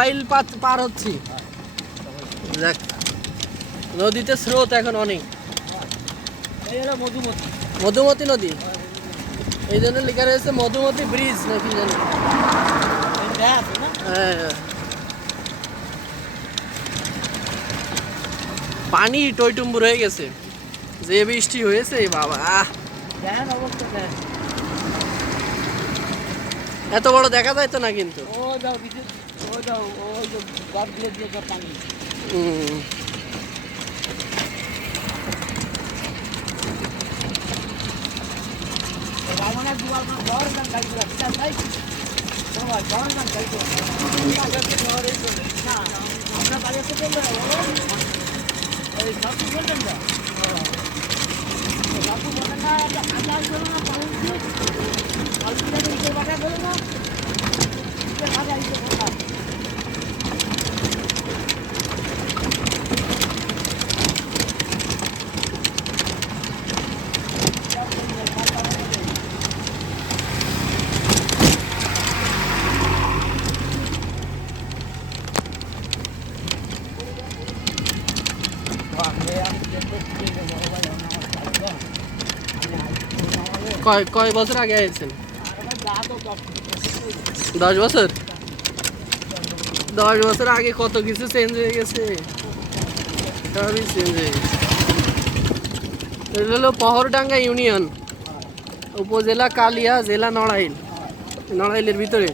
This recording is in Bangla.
ফাইল পার হচ্ছি। দেখ নদীতে স্রোত এখন অনেক। মধুমতি নদী, এই জন্য লেখা রয়েছে মধুমতি ব্রিজ নাকি জানি। হ্যাঁ, পানি টইটুম্বুর হয়ে গেছে, যে বৃষ্টি হয়েছে বাবা। এত বড় দেখা যায় তো না কিন্তু। কয় বছর আগে আছেন? 10 বছর। 10 বছর আগে কত কিছু চেঞ্জ হয়ে গেছে, সবই চেঞ্জ হয়ে গেছে। এটা হলো পহরডাঙ্গা ইউনিয়ন, উপজেলা কালিয়া, জেলা নড়াইল, নড়াইলের ভিতরে।